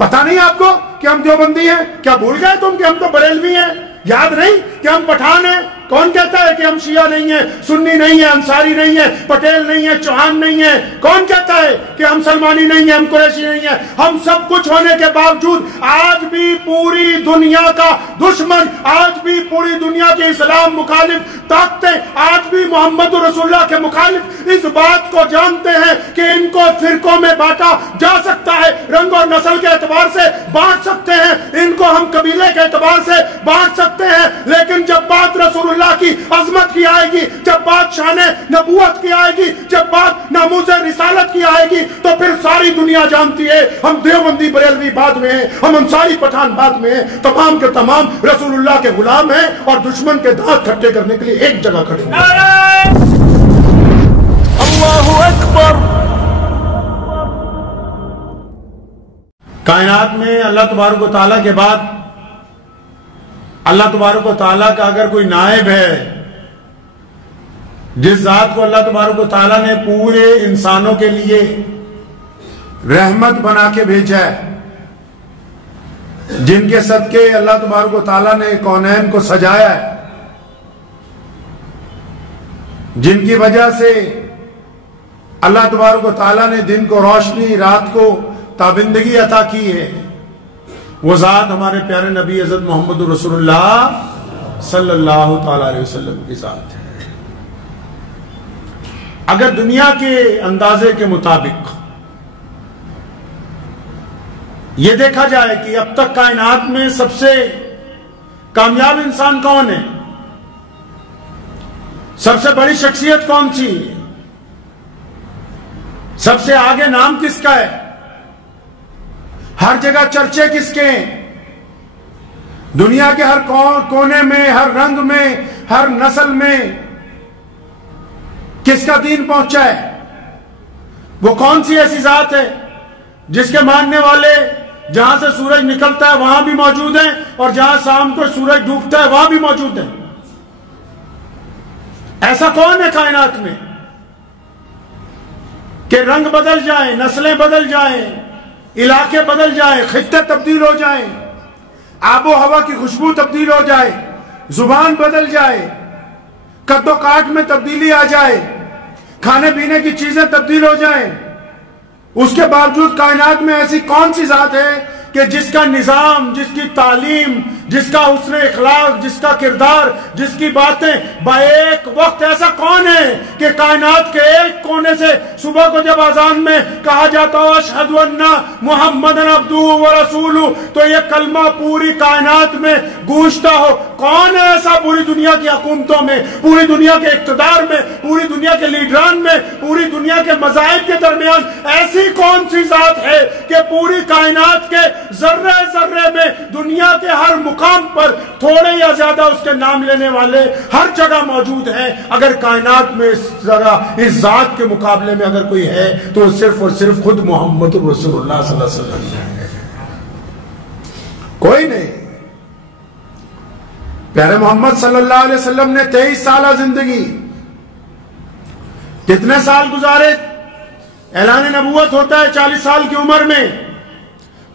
پتہ نہیں آپ کو کہ ہم دیوبندی ہیں؟ کیا بھول گئے تم کہ ہم تو بریلوی ہیں؟ یاد نہیں کہ ہم پٹھان ہیں؟ کون کہتا ہے کہ ہم شیعہ نہیں ہیں، سنی نہیں ہیں، انصاری نہیں ہیں، پٹیل نہیں ہیں، چوہان نہیں ہیں؟ کون کہتا ہے کہ ہم سلمانی نہیں ہیں، ہم قریشی نہیں ہیں؟ ہم سب کچھ ہونے کے باوجود آج بھی پوری دنیا کا دشمن، آج بھی پوری دنیا کے اسلام مخالف طاقتیں، آج بھی محمد رسول اللہ کے مخالف اس بات کو جانتے ہیں کہ ان کو فرقوں میں بانٹا جا سکتا ہے، رنگ اور نسل کے اعتبار سے بانٹ سکتے ہیں، ان کو ہم قبیلے کے اعتبار سے بانٹ سکتے ہیں، لیکن جب بات رسول اللہ کی عظمت کی آئے گی، جب بات شان نبوت کی آئے گی، جب بات ناموس رسالت کی آئے گی، تو پھر ساری دنیا جانتی ہے ہم دیوبندی بریلوی بعد میں ہیں، ہم انصاری پٹھان بعد میں ہیں، تمام کے تمام رسول اللہ کے غلام ہیں اور دشمن کے دانت کھٹے کرنے کے لیے ایک جگہ کھڑے ہیں۔ اللہ اکبر۔ کائنات میں اللہ تبارک و تعالیٰ کے بعد اللہ تبارک و تعالیٰ کا اگر کوئی نائب ہے، جس ذات کو اللہ تبارک و تعالیٰ نے پورے انسانوں کے لیے رحمت بنا کے بھیجا ہے، جن کے صدقے اللہ تبارک و تعالیٰ نے کونین کو سجایا ہے، جن کی وجہ سے اللہ تبارک و تعالیٰ نے دن کو روشنی، رات کو تابندگی عطا کی ہے، وہ ذات ہمارے پیارے نبی حضرت محمد رسول اللہ صلی اللہ تعالی علیہ وسلم کی ذات ہے۔ اگر دنیا کے اندازے کے مطابق یہ دیکھا جائے کہ اب تک کائنات میں سب سے کامیاب انسان کون ہے، سب سے بڑی شخصیت کون سی ہے، سب سے آگے نام کس کا ہے، ہر جگہ چرچے کس کے ہیں، دنیا کے ہر کونے میں، ہر رنگ میں، ہر نسل میں کس کا دین پہنچا ہے، وہ کون سی ایسی ذات ہے جس کے ماننے والے جہاں سے سورج نکلتا ہے وہاں بھی موجود ہیں اور جہاں شام کو سورج ڈوبتا ہے وہاں بھی موجود ہیں؟ ایسا کون ہے کائنات میں کہ رنگ بدل جائیں، نسلیں بدل جائیں، علاقے بدل جائیں، خطے تبدیل ہو جائیں، آب و ہوا کی خوشبو تبدیل ہو جائے، زبان بدل جائے، قد و کاٹ میں تبدیلی آ جائے، کھانے پینے کی چیزیں تبدیل ہو جائیں، اس کے باوجود کائنات میں ایسی کون سی ذات ہے کہ جس کا نظام، جس کی تعلیم، جس کا حسن اخلاق، جس کا کردار، جس کی باتیں ایک وقت ایسا کون ہے کہ کائنات کے ایک کونے سے صبح کو جب اذان میں کہا جاتا ہو اشہد ان محمد عبدہ ورسولہ تو یہ کلمہ پوری کائنات میں گونجتا ہو؟ کون ہے ایسا پوری دنیا کی حکومتوں میں، پوری دنیا کے اقتدار میں، پوری دنیا کے لیڈران میں، پوری دنیا کے مذاہب کے درمیان ایسی کون سی ذات ہے کہ پوری کائنات کے ذرے ذرے میں دنیا کے ہر مقام پر تھوڑے یا زیادہ اس کے نام لینے والے ہر جگہ موجود ہیں؟ اگر کائنات میں اس ذات کے مقابلے میں اگر کوئی ہے تو صرف اور صرف خود محمد رسول اللہ صلی اللہ علیہ وسلم ہے، کوئی نہیں۔ پیارے محمد صلی اللہ علیہ وسلم نے 23 سالہ زندگی، کتنے سال گزارے؟ اعلان نبوت ہوتا ہے 40 سال کی عمر میں،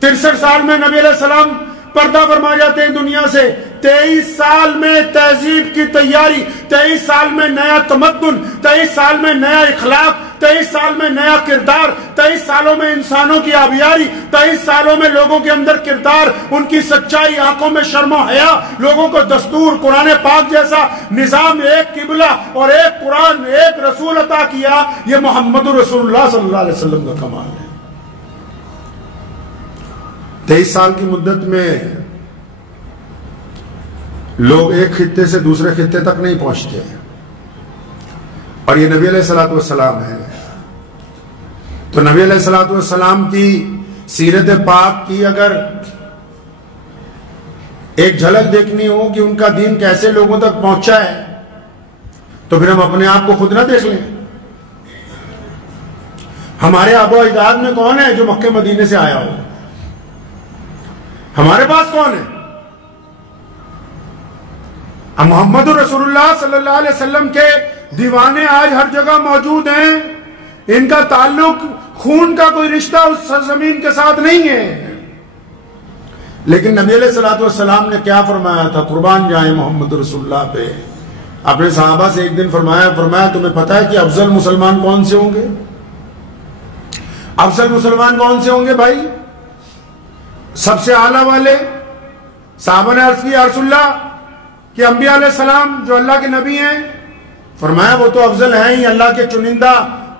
63 سال میں نبی علیہ السلام پردہ فرما جاتے ہیں دنیا سے، 23 سال میں تہذیب کی تیاری، 23 سال میں نیا تمدن، 23 سال میں نیا اخلاق، 23 سال میں نیا کردار، 23 سالوں میں انسانوں کی آبیاری، 23 سالوں میں لوگوں کے اندر کردار، ان کی سچائی، آنکھوں میں شرم و حیا، لوگوں کو دستور قرآن پاک جیسا نظام، ایک قبلہ اور ایک قرآن، ایک رسول عطا کیا۔ یہ محمد رسول اللہ صلی اللہ علیہ وسلم کا کمال ہے۔ 23 سال کی مدت میں لوگ ایک خطے سے دوسرے خطے تک نہیں پہنچتے، اور یہ نبی علیہ السلام ہے۔ تو نبی علیہ السلام کی سیرت پاک کی اگر ایک جھلک دیکھنی ہو کہ ان کا دین کیسے لوگوں تک پہنچا ہے تو پھر ہم اپنے آپ کو خود نہ دیکھ لیں۔ ہمارے آبا و اجداد میں کون ہے جو مکہ مدینے سے آیا ہو؟ ہمارے پاس کون ہے؟ محمد رسول اللہ صلی اللہ علیہ وسلم کے دیوانے آج ہر جگہ موجود ہیں، ان کا تعلق خون کا کوئی رشتہ اس سرزمین کے ساتھ نہیں ہے، لیکن نبی علیہ السلام نے کیا فرمایا تھا؟ قربان جائیں محمد رسول اللہ پہ، اپنے صحابہ سے ایک دن فرمایا تمہیں پتہ ہے کہ افضل مسلمان کون سے ہوں گے؟ افضل مسلمان کون سے ہوں گے بھائی؟ سب سے اعلیٰ والے؟ صحابہ نے عرض کی یا رسول اللہ کہ انبیاء علیہ السلام جو اللہ کے نبی ہیں، فرمایا وہ تو افضل ہیں ہی، اللہ کے چنندہ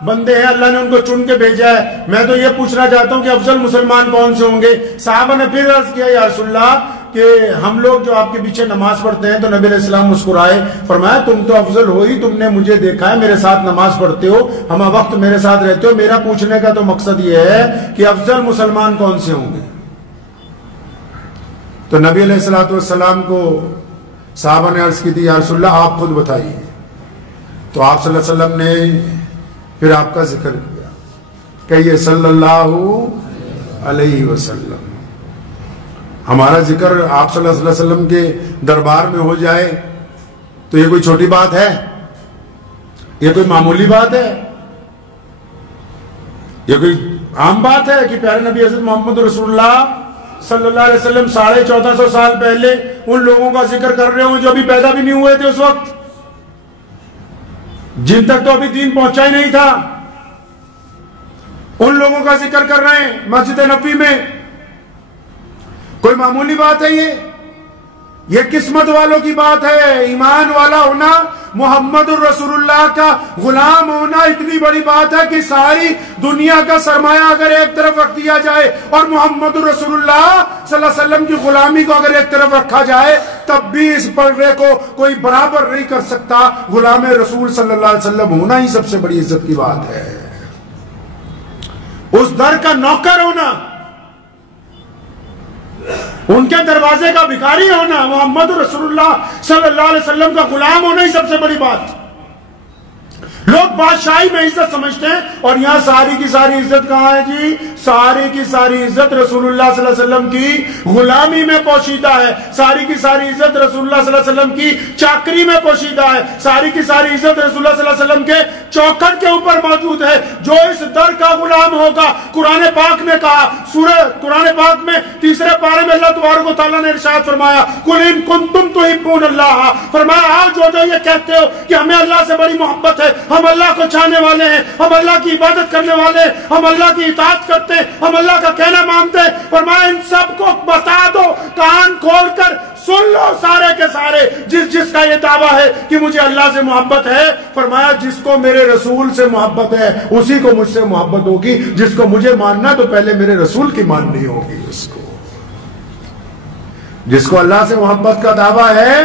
بندے ہیں، اللہ نے ان کو چن کے بھیجا ہے، میں تو یہ پوچھنا چاہتا ہوں کہ افضل مسلمان کون سے ہوں گے؟ صحابہ نے پھر عرض کیا یا رسول اللہ کہ ہم لوگ جو آپ کے پیچھے نماز پڑھتے ہیں۔ تو نبی علیہ السلام مسکرائے، فرمایا تم تو افضل ہو ہی، تم نے مجھے دیکھا ہے میرے ساتھ نماز پڑھتے ہو، ہم وقت میرے ساتھ رہتے ہو، میرا پوچھنے کا تو مقصد یہ ہے کہ افضل مسلمان کون سے ہوں گے؟ تو نبی علیہ السلام کو صحابہ نے عرض کی تھی یا رسول اللہ آپ خود بتائیے۔ تو آپ صلی اللہ علیہ وسلم نے پھر آپ کا ذکر کیا، کہیے صلی اللہ علیہ وسلم۔ ہمارا ذکر آپ صلی اللہ علیہ وسلم کے دربار میں ہو جائے تو یہ کوئی چھوٹی بات ہے؟ یہ کوئی معمولی بات ہے؟ یہ کوئی عام بات ہے کہ پیارے نبی حضرت محمد رسول اللہ صلی اللہ علیہ وسلم 1450 سال پہلے ان لوگوں کا ذکر کر رہے ہوں جو ابھی پیدا بھی نہیں ہوئے تھے اس وقت، جن تک تو ابھی دین پہنچا ہی نہیں تھا، ان لوگوں کا ذکر کر رہے ہیں مسجد نبوی میں؟ کوئی معمولی بات ہے یہ قسمت والوں کی بات ہے۔ ایمان والا ہونا، محمد الرسول اللہ کا غلام ہونا اتنی بڑی بات ہے کہ ساری دنیا کا سرمایہ اگر ایک طرف رکھ دیا جائے اور محمد الرسول اللہ صلی اللہ علیہ وسلم کی غلامی کو اگر ایک طرف رکھا جائے تب بھی اس پردے کو کوئی برابر نہیں کر سکتا۔ غلام رسول صلی اللہ علیہ وسلم ہونا ہی سب سے بڑی عزت کی بات ہے، اس در کا نوکر ہونا، ان کے دروازے کا بھکاری ہونا، محمد رسول اللہ صلی اللہ علیہ وسلم کا غلام ہونا ہی سب سے بڑی بات۔ لوگ بادشاہی میں عزت سمجھتے ہیں اور یہاں ساری کی ساری عزت کہاں ہے جی؟ ساری کی ساری عزت رسول اللہ صلی اللہ علیہ وسلم کی غلامی میں پوشیدہ ہے، ساری کی ساری عزت رسول اللہ صلی اللہ علیہ وسلم کی چاکری میں پوشیدہ ہے، ساری کی ساری عزت رسول اللہ صلی اللہ علیہ وسلم کے چوکھٹ کے اوپر موجود ہے۔ جو اس در کا غلام ہوگا، قرآن پاک نے کہا، قرآن پاک میں 3 پارے میں اللہ تبارک و تعالیٰ نے ارشاد فرمایا قُلْ إِن كُنتُمْ تُحِبُّونَ اللَّهَ، فرمایا آپ جو یہ کہتے ہو کہ ہمیں اللہ سے بڑی محبت ہے، ہم اللہ کو چاہنے والے ہیں، ہم اللہ کی عبادت کرنے والے ہیں، ہم اللہ کی اطاعت کرتے ہیں، ہم اللہ کا کہنا مانتے ہیں، فرمایا ان سب کو بتا دو، کان کھول کر سن لو سارے کے سارے، جس کا یہ دعویٰ ہے کہ مجھے اللہ سے محبت ہے، فرمایا جس کو میرے رسول سے محبت ہے اسی کو مجھ سے محبت ہوگی، جس کو مجھے ماننا تو پہلے میرے رسول کی ماننی ہوگی، اس کو جس کو اللہ سے محبت کا دعویٰ ہے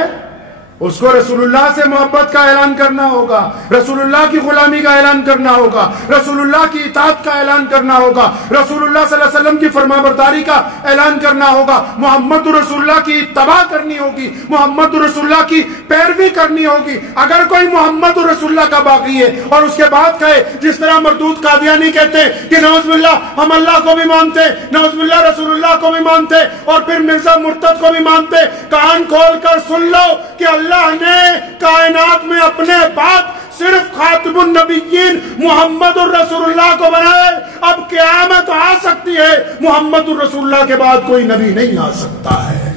اس کو رسول اللہ سے محبت کا اعلان کرنا ہوگا، رسول اللہ کی غلامی کا اعلان کرنا ہوگا، رسول اللہ کی اطاعت کا اعلان کرنا ہوگا، رسول اللہ صلی اللہ علیہ وسلم کی فرمانبرداری کا اعلان کرنا ہوگا، محمد رسول اللہ کی اتباع کرنی ہوگی، محمد رسول اللہ کی پیروی کرنی ہوگی۔ اگر کوئی محمد رسول اللہ کا باغی ہے اور اس کے بعد کہے جس طرح مردود قادیانی کہتے ہیں کہ نعوذ باللہ ہم اللہ کو بھی مانتے، نعوذ باللہ رسول اللہ کو بھی مانتے اور پھر مرزا مرتد کو بھی مانتے، کان کھول کر سن لو کہ اللہ نے کائنات میں اپنے بعد صرف خاتم النبیین محمد الرسول اللہ کو بنائے۔ اب قیامت آ سکتی ہے، محمد الرسول اللہ کے بعد کوئی نبی نہیں آ سکتا ہے،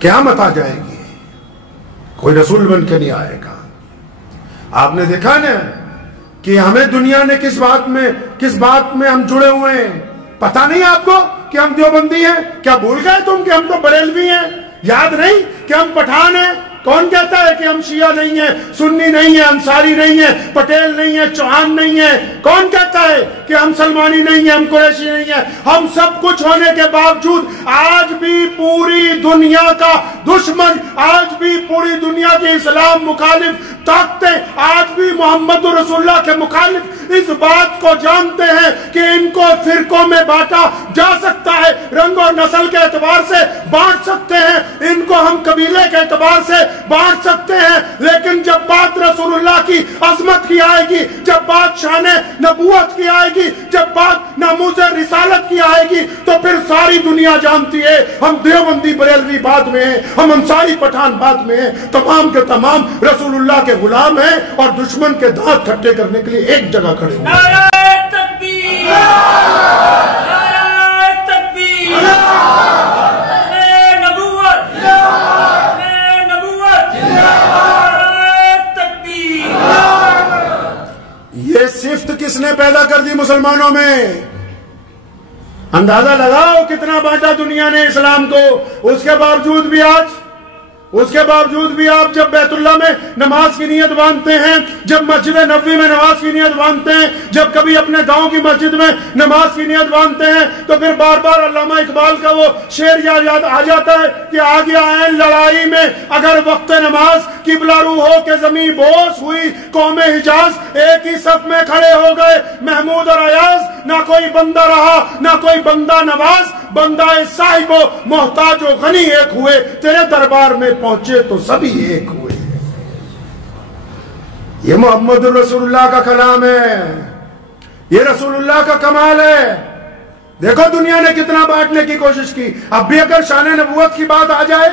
قیامت آ جائے گی، کوئی رسول بن کے نہیں آئے گا۔ آپ نے دیکھا نا کہ ہمیں دنیا نے کس بات میں ہم جڑے ہوئے ہیں، پتہ نہیں آپ کو کہ ہم دیوبندی ہیں؟ کیا بھول گئے تم کہ ہم تو بریلوی ہیں؟ یاد نہیں کہ ہم پٹھان ہیں؟ کون کہتا ہے کہ ہم شیعہ نہیں ہیں، سنی نہیں ہیں، انصاری نہیں ہیں، پٹیل نہیں ہیں، چوہان نہیں ہیں؟ کون کہتا ہے کہ ہم سلمانی نہیں ہیں، ہم قریشی نہیں ہیں؟ ہم سب کچھ ہونے کے باوجود آج بھی پوری دنیا کا دشمن، آج بھی پوری دنیا کے اسلام مخالف طاقتیں آج بھی محمد رسول اللہ کے مخالف اس بات کو جانتے ہیں کہ ان کو فرقوں میں بانٹا جا سکتا ہے، رنگ اور نسل کے اعتبار سے بانٹ سکتے ہیں، ان کو ہم قبیلے کے اعتبار سے بانٹ سکتے ہیں، لیکن جب بات رسول اللہ کی عظمت کی آئے گی، جب بات شان نبوت کی آئے گی، جب بات ناموس رسالت کی آئے گی تو پھر ساری دنیا جانتی ہے ہم دیوبندی بریلوی بعد میں ہیں، ہم انصاری پٹھان بعد میں ہیں، تمام کے تمام رسول اللہ کے غلام ہیں اور دشمن کے دانت کھٹے کرنے کے لیے ایک جگہ کھڑے ہوئے۔ نعرہ تکبیر، نعرہ تکبیر، مسلمانوں میں. اندازہ لگاؤ کتنا بانٹا دنیا نے اسلام کو. اس کے باوجود بھی آپ جب بیت اللہ میں نماز کی نیت باندھتے ہیں، جب مسجد نبوی میں نماز کی نیت باندھتے ہیں، جب کبھی اپنے گاؤں کی مسجد میں نماز کی نیت باندھتے ہیں، تو پھر بار بار علامہ اقبال کا وہ شعر یاد آ جاتا ہے کہ آگے آئیں لڑائی میں اگر وقت نماز، قبلہ رو ہو کے زمین بوس ہوئی قوم حجاز، ایک ہی صف میں کھڑے ہو گئے محمود اور ایاز، نہ کوئی بندہ رہا نہ کوئی بندہ نواز، بندہ صاحب و محتاج و غنی ایک ہوئے، تیرے دربار میں پہنچے تو سبھی ایک ہوئے. یہ محمد رسول اللہ کا کلام ہے، یہ رسول اللہ کا کمال ہے. دیکھو دنیا نے کتنا بانٹنے کی کوشش کی. اب بھی اگر شان نبوت کی بات آ جائے،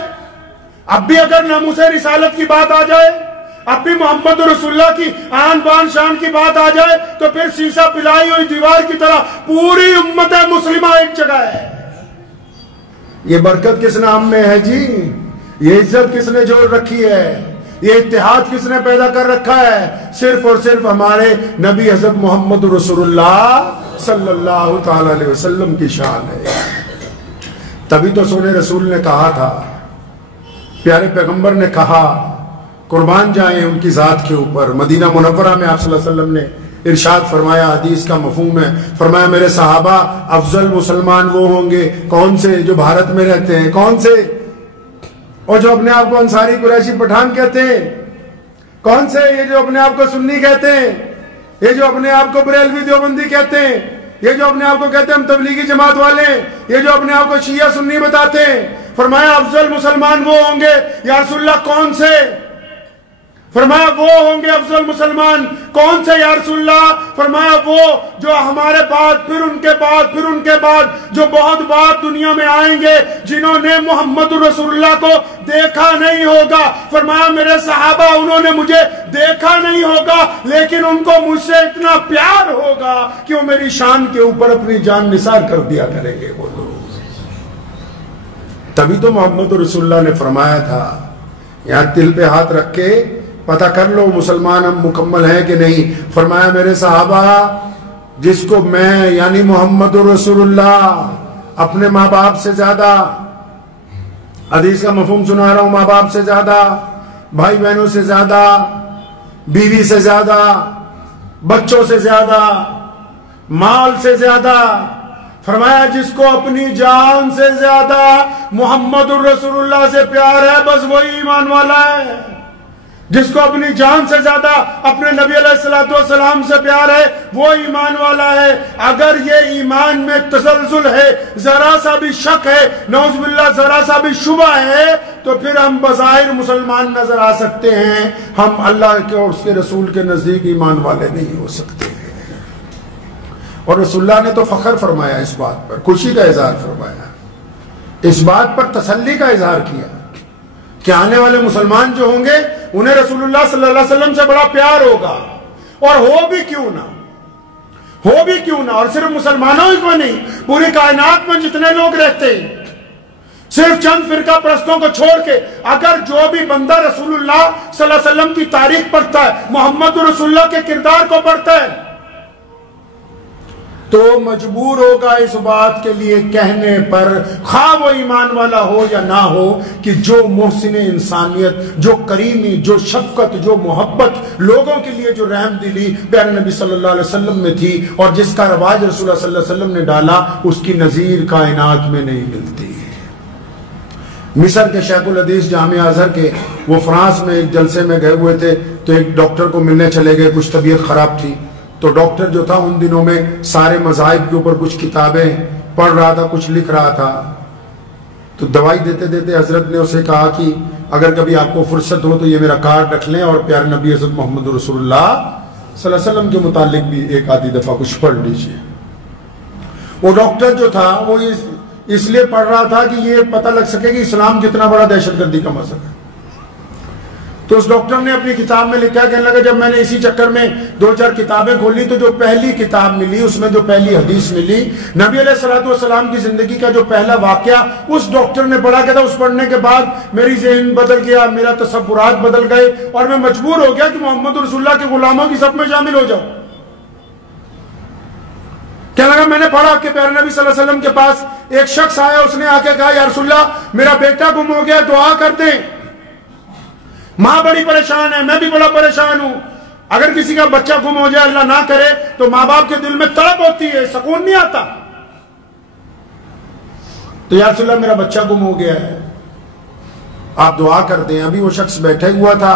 اب بھی اگر ناموس رسالت کی بات آ جائے، اب بھی محمد رسول اللہ کی آن بان شان کی بات آ جائے، تو پھر سیسا پلائی ہوئی دیوار کی طرح پوری امت مسلمہ ایک جگہ ہے. یہ برکت کس نام میں ہے جی؟ یہ عزت کس نے جوڑ رکھی ہے؟ یہ اتحاد کس نے پیدا کر رکھا ہے؟ صرف اور صرف ہمارے نبی حضرت محمد رسول اللہ صلی اللہ تعالی علیہ وسلم کی شان ہے. تبھی تو سونے رسول نے کہا تھا، پیارے پیغمبر نے کہا، قربان جائیں ان کی ذات کے اوپر. مدینہ منورہ میں آپ صلی اللہ علیہ وسلم نے ارشاد فرمایا، حدیث کا مفہوم ہے، فرمایا میرے صحابہ افضل مسلمان وہ ہوں گے. کون سے؟ جو بھارت میں رہتے ہیں. کون سے؟ اور جو اپنے آپ کو انصاری قریشی پٹھان کہتے ہیں. کون سے؟ یہ جو اپنے آپ کو سنی کہتے ہیں، یہ جو اپنے آپ کو بریلوی دیوبندی کہتے ہیں، یہ جو اپنے آپ کو کہتے ہیں ہم تبلیغی جماعت والے ہیں، یہ جو اپنے آپ کو شیعہ سنی بتاتے ہیں. فرمایا افضل مسلمان وہ ہوں گے. یا رسول اللہ کون سے؟ فرمایا وہ ہوں گے افضل مسلمان. کون سے یا رسول اللہ؟ فرمایا وہ جو ہمارے بعد پھر ان کے بعد پھر ان کے بعد جو بہت بعد دنیا میں آئیں گے، جنہوں نے محمد رسول اللہ کو دیکھا نہیں ہوگا. فرمایا میرے صحابہ انہوں نے مجھے دیکھا نہیں ہوگا، لیکن ان کو مجھ سے اتنا پیار ہوگا کہ وہ میری شان کے اوپر اپنی جان نثار کر دیا کریں گے وہ لوگ. تبھی تو محمد رسول اللہ نے فرمایا تھا، یہاں دل پہ ہاتھ رکھ کے پتہ کر لو مسلمان ہم مکمل ہیں کہ نہیں. فرمایا میرے صحابہ جس کو میں یعنی محمد رسول اللہ اپنے ماں باپ سے زیادہ، حدیث کا مفہوم سنا رہا ہوں، ماں باپ سے زیادہ، بھائی بہنوں سے زیادہ، بیوی سے زیادہ، بچوں سے زیادہ، مال سے زیادہ، فرمایا جس کو اپنی جان سے زیادہ محمد الرسول اللہ سے پیار ہے بس وہی ایمان والا ہے. جس کو اپنی جان سے زیادہ اپنے نبی علیہ السلام سے پیار ہے وہ ایمان والا ہے. اگر یہ ایمان میں تزلزل ہے، ذرا سا بھی شک ہے، نعوذ باللہ ذرا سا بھی شبہ ہے، تو پھر ہم بظاہر مسلمان نظر آ سکتے ہیں، ہم اللہ کے اور اس کے رسول کے نزدیک ایمان والے نہیں ہو سکتے. اور رسول اللہ نے تو فخر فرمایا اس بات پر، خوشی کا اظہار فرمایا، اس بات پر تسلی کا اظہار کیا کہ آنے والے مسلمان جو ہوں گے انہیں رسول اللہ صلی اللہ علیہ وسلم سے بڑا پیار ہوگا. اور ہو بھی کیوں نہ، اور صرف مسلمانوں ہی کو نہیں، پوری کائنات میں جتنے لوگ رہتے ہیں، صرف چند فرقہ پرستوں کو چھوڑ کے اگر جو بھی بندہ رسول اللہ صلی اللہ علیہ وسلم کی تاریخ پڑھتا ہے، محمد رسول اللہ کے کردار کو پڑھتا ہے، تو مجبور ہوگا اس بات کے لیے کہنے پر، خواہ وہ ایمان والا ہو یا نہ ہو، کہ جو محسن انسانیت، جو کریمی، جو شفقت، جو محبت، لوگوں کے لیے جو رحم دلی پیارے نبی صلی اللہ علیہ وسلم میں تھی اور جس کا رواج رسول اللہ صلی اللہ علیہ وسلم نے ڈالا، اس کی نظیر کائنات میں نہیں ملتی. مصر کے شیخ الحدیث جامعہ ازہر کے وہ فرانس میں ایک جلسے میں گئے ہوئے تھے، تو ایک ڈاکٹر کو ملنے چلے گئے، کچھ طبیعت خراب تھی. تو ڈاکٹر جو تھا ان دنوں میں سارے مذاہب کے اوپر کچھ کتابیں پڑھ رہا تھا، کچھ لکھ رہا تھا. تو دوائی دیتے دیتے حضرت نے اسے کہا کہ اگر کبھی آپ کو فرصت ہو تو یہ میرا کارڈ رکھ لیں اور پیارے نبی حضرت محمد رسول اللہ صلی اللہ علیہ وسلم کے متعلق بھی ایک آدھی دفعہ کچھ پڑھ لیجیے. وہ ڈاکٹر جو تھا وہ اس لیے پڑھ رہا تھا کہ یہ پتہ لگ سکے کہ اسلام کتنا بڑا دہشت گردی کا مذہب ہے. تو اس ڈاکٹر نے اپنی کتاب میں لکھا، کہنے لگا جب میں نے اسی چکر میں 2-4 کتابیں کھولی تو جو پہلی کتاب ملی اس میں جو پہلی حدیث ملی، نبی علیہ السلام کی زندگی کا جو پہلا واقعہ اس ڈاکٹر نے پڑھا کہ تھا، اس پڑھنے کے بعد میری ذہن بدل گیا، میرا تصورات بدل گئے اور میں مجبور ہو گیا کہ محمد رسول اللہ کے غلاموں کی صف میں شامل ہو جاؤں. کیا لگا میں نے پڑھا کہ پیارے نبی صلی اللہ علیہ وسلم کے پاس ایک شخص آیا, اس نے آ کے کہا یا رسول اللہ میرا بیٹا گم ہو گیا, دعا کر دیں. ماں بڑی پریشان ہے, میں بھی بڑا پریشان ہوں. اگر کسی کا بچہ گم ہو جائے, اللہ نہ کرے, تو ماں باپ کے دل میں تڑپ ہوتی ہے, سکون نہیں آتا. تو یا رسول اللہ میرا بچہ گم ہو گیا ہے, آپ دعا کر دیں. ابھی وہ شخص بیٹھا ہوا تھا,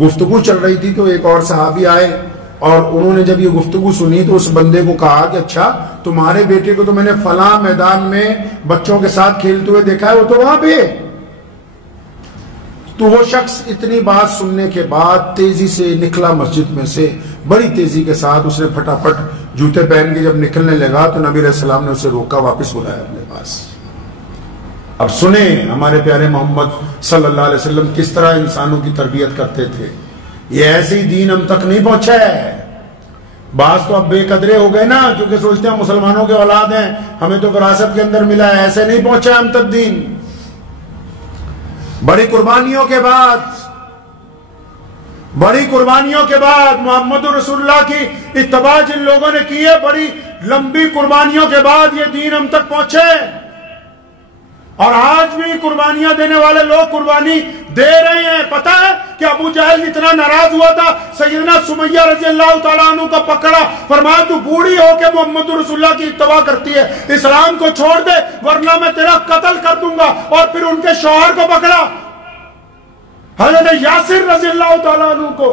گفتگو چل رہی تھی, تو ایک اور صحابی آئے اور انہوں نے جب یہ گفتگو سنی تو اس بندے کو کہا کہ اچھا تمہارے بیٹے کو تو میں نے فلاں میدان میں بچوں کے ساتھ کھیلتے ہوئے دیکھا ہے, وہ تو وہاں پہ. تو وہ شخص اتنی بات سننے کے بعد تیزی سے نکلا مسجد میں سے, بڑی تیزی کے ساتھ. اس نے پھٹافٹ جوتے پہن کے جب نکلنے لگا تو نبی علیہ السلام نے اسے روکا, واپس بلایا اپنے پاس. اب سنیں ہمارے پیارے محمد صلی اللہ علیہ وسلم کس طرح انسانوں کی تربیت کرتے تھے. یہ ایسے ہی دین ہم تک نہیں پہنچا ہے. بعض تو اب بے قدرے ہو گئے نا, کیونکہ سوچتے ہیں مسلمانوں کے اولاد ہیں, ہمیں تو وراثت کے اندر ملا ہے. ایسے نہیں پہنچا ہم تک دین. بڑی قربانیوں کے بعد محمد رسول اللہ کی اتباع جن لوگوں نے کی ہے, بڑی لمبی قربانیوں کے بعد یہ دین ہم تک پہنچے. اور آج بھی قربانیاں دینے والے لوگ قربانی دے رہے ہیں. پتہ ہے کہ ابو جہل اتنا ناراض ہوا تھا, سیدنا سمیہ رضی اللہ تعالیٰ عنہ کا پکڑا, فرمایا تو بوڑھی ہو کے محمد رسول اللہ کی اتباع کرتی ہے, اسلام کو چھوڑ دے ورنہ میں تیرا قتل کر دوں گا. اور پھر ان کے شوہر کو پکڑا, حضرت یاسر رضی اللہ تعالیٰ عنہ کو,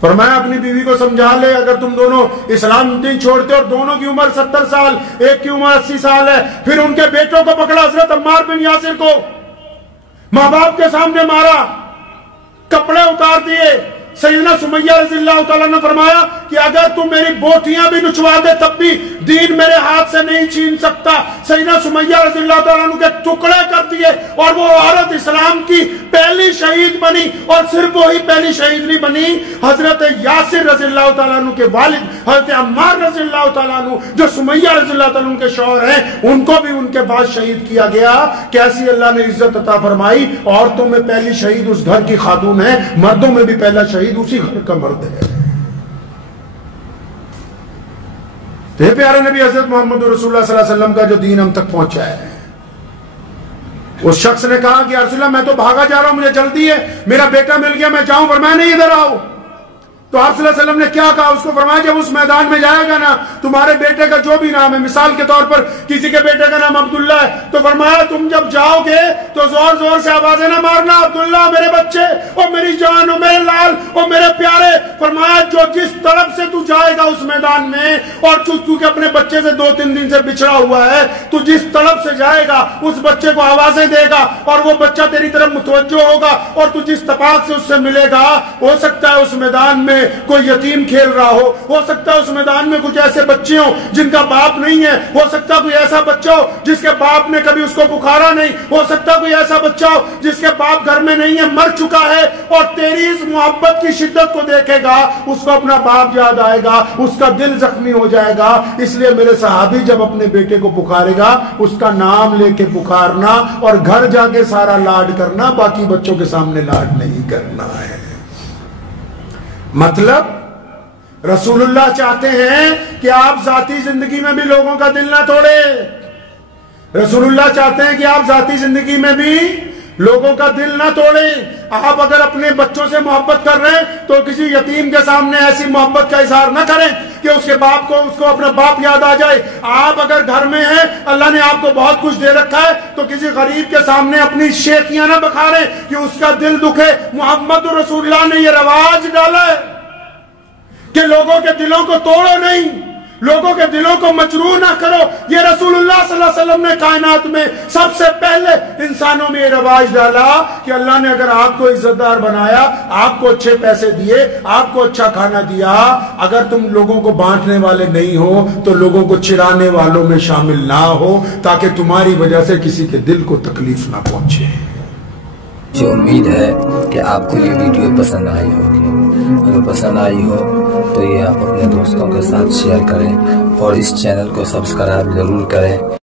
فرمایا اپنی بیوی کو سمجھا لے, اگر تم دونوں اسلام دین چھوڑتے, اور دونوں کی عمر 70 سال, ایک کی عمر 80 سال ہے. پھر ان کے بیٹوں کو پکڑا, حضرت عمار بن یاسر کو ماں باپ کے سامنے مارا, کپڑے اتار دیے. سیدنا سمیہ رضی اللہ تعالیٰ نے فرمایا کہ اگر تم میری بوٹیاں بھی نچوا دے تب بھی دین میرے ہاتھ سے نہیں چھین سکتا. سیدنا سمیہ رضی اللہ تعالیٰ عنہ کے ٹکڑے کر دیے, اور وہ عورت اسلام کی پہلی شہید بنی. اور صرف وہی پہلی شہید نہیں بنی, حضرت یاسر رضی اللہ تعالیٰ عنہ کے والد حضرت عمار رضی اللہ تعالیٰ عنہ جو سمیہ رضی اللہ تعالیٰ عنہ کے شوہر ہیں, ان کو بھی ان کے بعد شہید کیا گیا. کیسی اللہ نے عزت عطا فرمائی. عورتوں میں پہلی شہید اس گھر کی خاتون ہے, مردوں میں بھی پہلا شہید اسی گھر کا مرد ہے. تو یہ پیارے نبی حضرت محمد رسول اللہ صلی اللہ علیہ وسلم کا جو دین ہم تک پہنچا ہے. اس شخص نے کہا کہ یا رسول اللہ میں تو بھاگا جا رہا ہوں, مجھے جلدی ہے, میرا بیٹا مل گیا, میں جاؤں, پر میں نہیں ادھر آؤں. تو آپ صلی اللہ علیہ وسلم نے کیا کہا, اس کو فرمایا جب اس میدان میں جائے گا نا, تمہارے بیٹے کا جو بھی نام ہے, مثال کے طور پر کسی کے بیٹے کا نام عبداللہ ہے, تو فرمایا تم جب جاؤ گے تو زور زور سے آوازیں نہ مارنا, عبداللہ میرے بچے, اور میری جان, اور میرے لال, اور میرے پیارے. فرمایا جو جس طرف سے تو جائے گا اس میدان میں, اور چونکہ اپنے بچے سے 2-3 دن سے بچھڑا ہوا ہے, تو جس طرف سے جائے گا اس بچے کو آوازیں دے گا, اور وہ بچہ تیری طرف متوجہ ہوگا, اور تو جس طباق سے اس سے ملے گا, ہو سکتا ہے اس میدان میں کوئی یتیم کھیل رہا ہو سکتا ہے اس میدان میں کچھ ایسے بچے ہوں جن کا باپ نہیں ہے, ہو سکتا ہے کوئی ایسا بچہ ہو جس کے باپ نے کبھی اس کو پکارا نہیں, ہو سکتا ہے کوئی ایسا بچہ ہو جس کے باپ گھر میں نہیں ہے, مر چکا ہے, اور تیری اس محبت کی شدت کو دیکھے گا, اس کو اپنا باپ یاد آئے گا, اس کا دل زخمی ہو جائے گا. اس لیے میرے صحابی جب اپنے بیٹے کو پکارے گا, اس کا نام لے کے پکارنا, اور گھر جا کے سارا لاڈ کرنا, باقی بچوں کے سامنے لاڈ نہیں کرنا ہے. مطلب رسول اللہ چاہتے ہیں کہ آپ ذاتی زندگی میں بھی لوگوں کا دل نہ توڑے. رسول اللہ چاہتے ہیں کہ آپ ذاتی زندگی میں بھی لوگوں کا دل نہ توڑیں. آپ اگر اپنے بچوں سے محبت کر رہے ہیں تو کسی یتیم کے سامنے ایسی محبت کا اظہار نہ کریں کہ اس کے باپ کو, اس کو اپنا باپ یاد آ جائے. آپ اگر گھر میں ہیں, اللہ نے آپ کو بہت کچھ دے رکھا ہے, تو کسی غریب کے سامنے اپنی شیخیاں نہ بکھاریں کہ اس کا دل دکھے. محمد رسول اللہ نے یہ رواج ڈالا ہے کہ لوگوں کے دلوں کو توڑو نہیں, لوگوں کے دلوں کو مجروح نہ کرو. یہ رسول اللہ صلی اللہ علیہ وسلم نے کائنات میں سب سے پہلے انسانوں میں یہ رواج ڈالا کہ اللہ نے اگر آپ کو عزت دار بنایا, آپ کو اچھے پیسے دیے, آپ کو اچھا کھانا دیا, اگر تم لوگوں کو بانٹنے والے نہیں ہو تو لوگوں کو چرانے والوں میں شامل نہ ہو, تاکہ تمہاری وجہ سے کسی کے دل کو تکلیف نہ پہنچے. مجھے امید ہے کہ آپ کو یہ ویڈیو پسند آئی ہوگی. اگر پسند آئی ہو تو یہ آپ اپنے دوستوں کے ساتھ شیئر کریں, اور اس چینل کو سبسکرائب ضرور کریں.